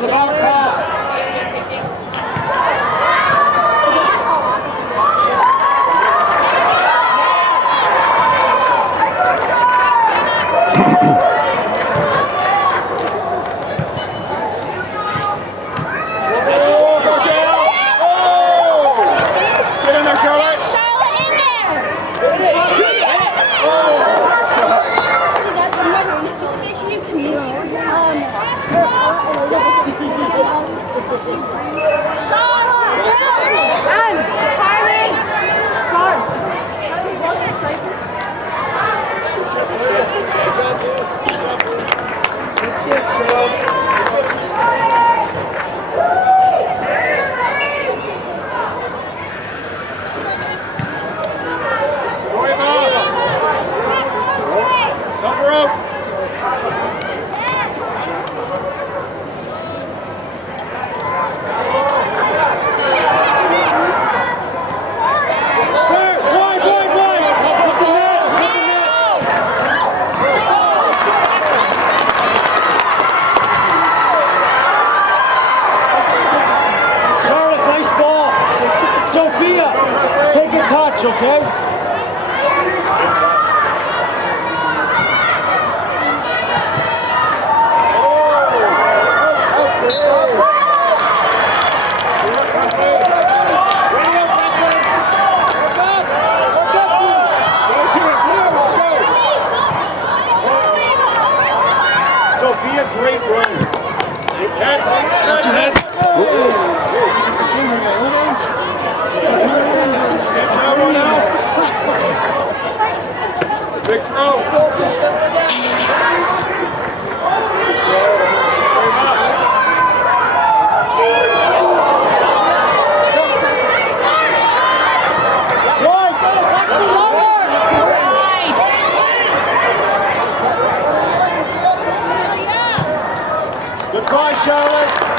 the back pass. Okay? Sophia, great run. Big throw. Good try, Charlotte.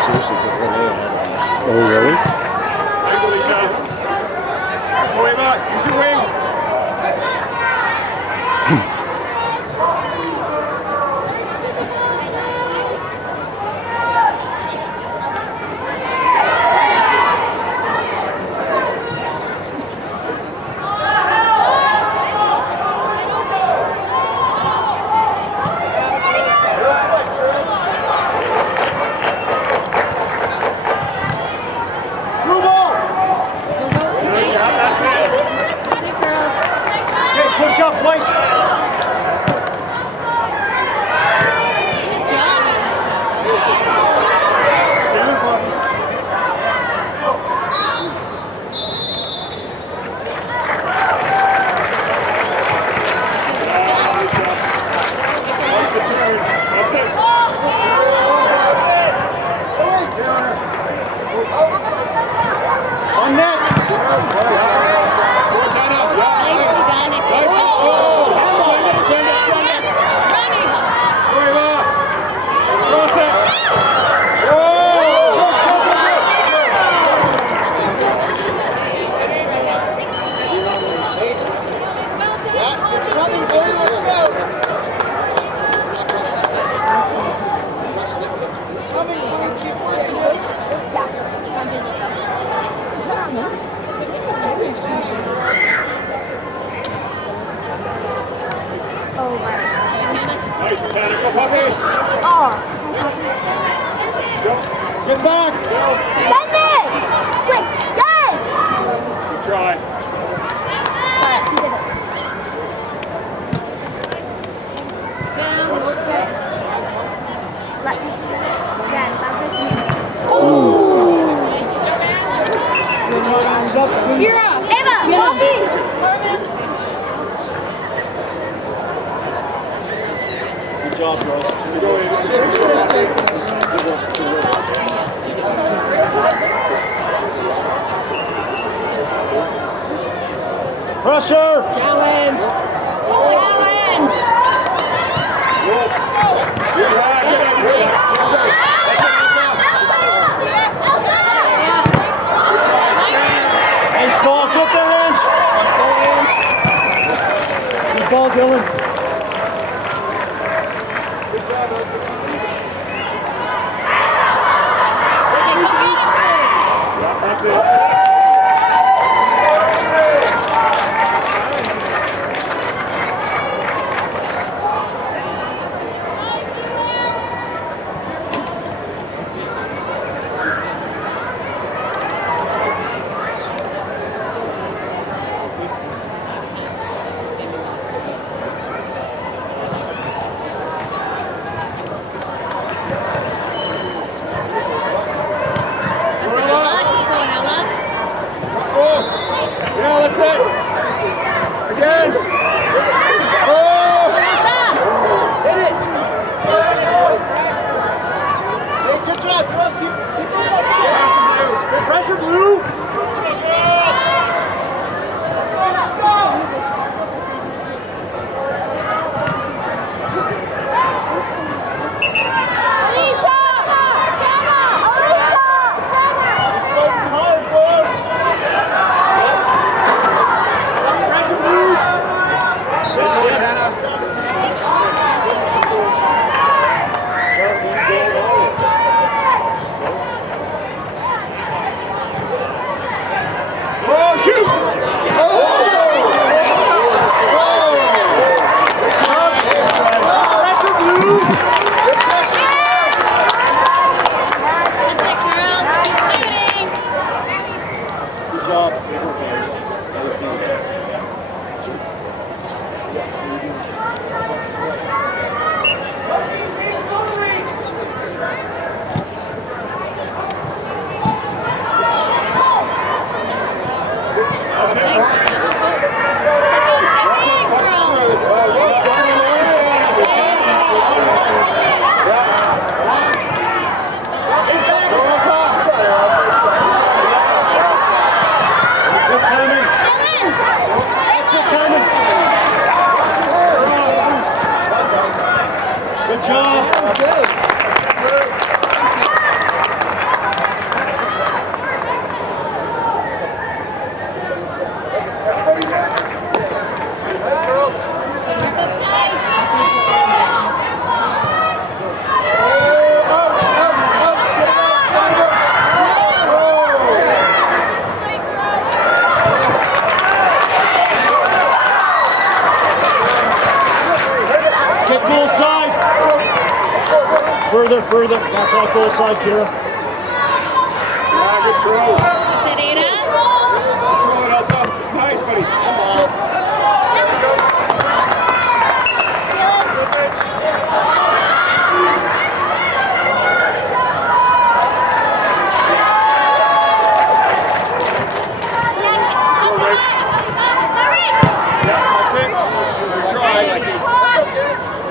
Seriously, because when they had Oh, really? Thanks, Alicia. Go, Eva. Use your wing. Push up, White. On net. Nice, Tanner. Go, puppy. Oh. Get back. Send it! Wait, yes! Good try. Alright, she did it. Yes, I'm taking it. You're up. Ava, coffee! Good job, girls. Here we go, Ava. Pressure! Challenge! Challenge! Nice ball. Go there, Lynch. Good ball, Dylan. Good job, Elsa. That's it. Yeah, that's it. Again. Oh! Hit it. Hey, good job, Josh. Keep pressure, Blue. Further, further. That's all goal side, Kira. Good throw. That's it, Ada. Good throw it, Elsa. Nice, buddy. Come on.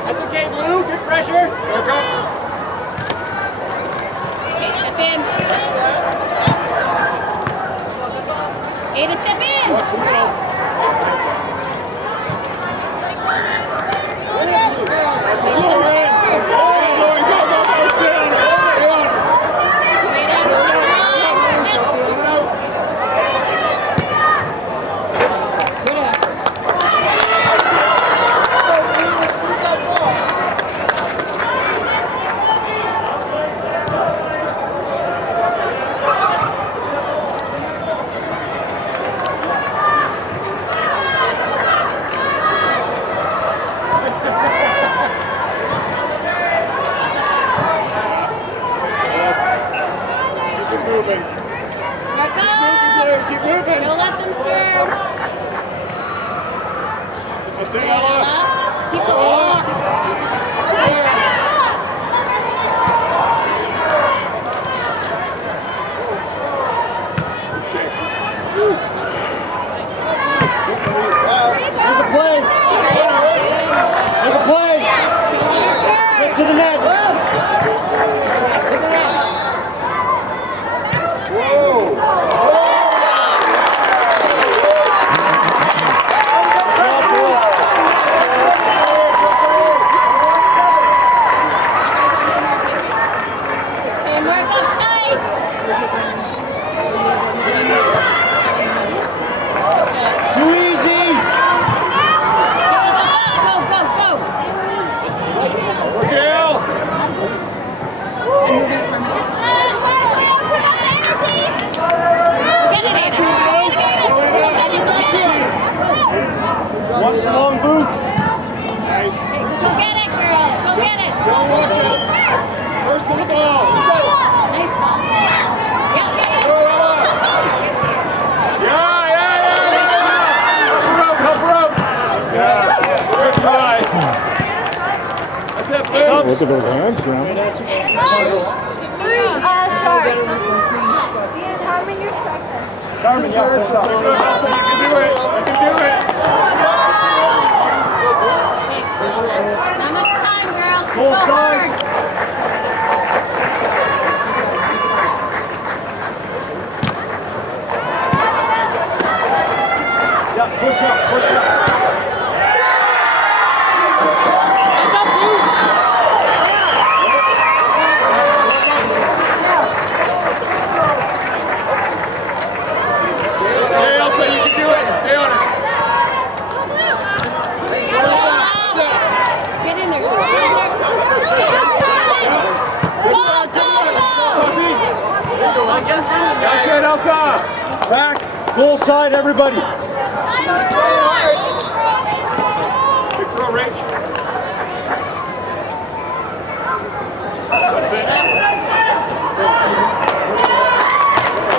That's okay, Blue. Good pressure. Work up. Okay, step in. Ada, step in. Watch the middle. That's it, Lauren. Oh, Lauren, go, go, go. Stay on it. Stay on it. Moving. Here Keep goes. moving. Don't let them turn. That's it, Ella. Keep going. Make a play. Make a play. Get to the net. And work up tight. Too easy. Go, go, go. Jill. Get it, Ada. Get it. Watch the long boot. Nice. Go get it, girls. Go get it. Go watch it. First to the ball. Let's go. Nice ball. Yeah. Go, Ella. Yeah. Help her out. Yeah. Good try. That's it, Blue. Look at those hands, Graham. Sharks. Carmen, yeah, Good, Elsa. You can do it. You can do it. Not much time, girls. Just Full go side. hard. Yeah, push up, push up. Hey, Elsa, you can do it. Stay on it. Get in there. Get in there. Go, That's it, Elsa. Back, goal side, everybody. Big throw, Rach. That's it.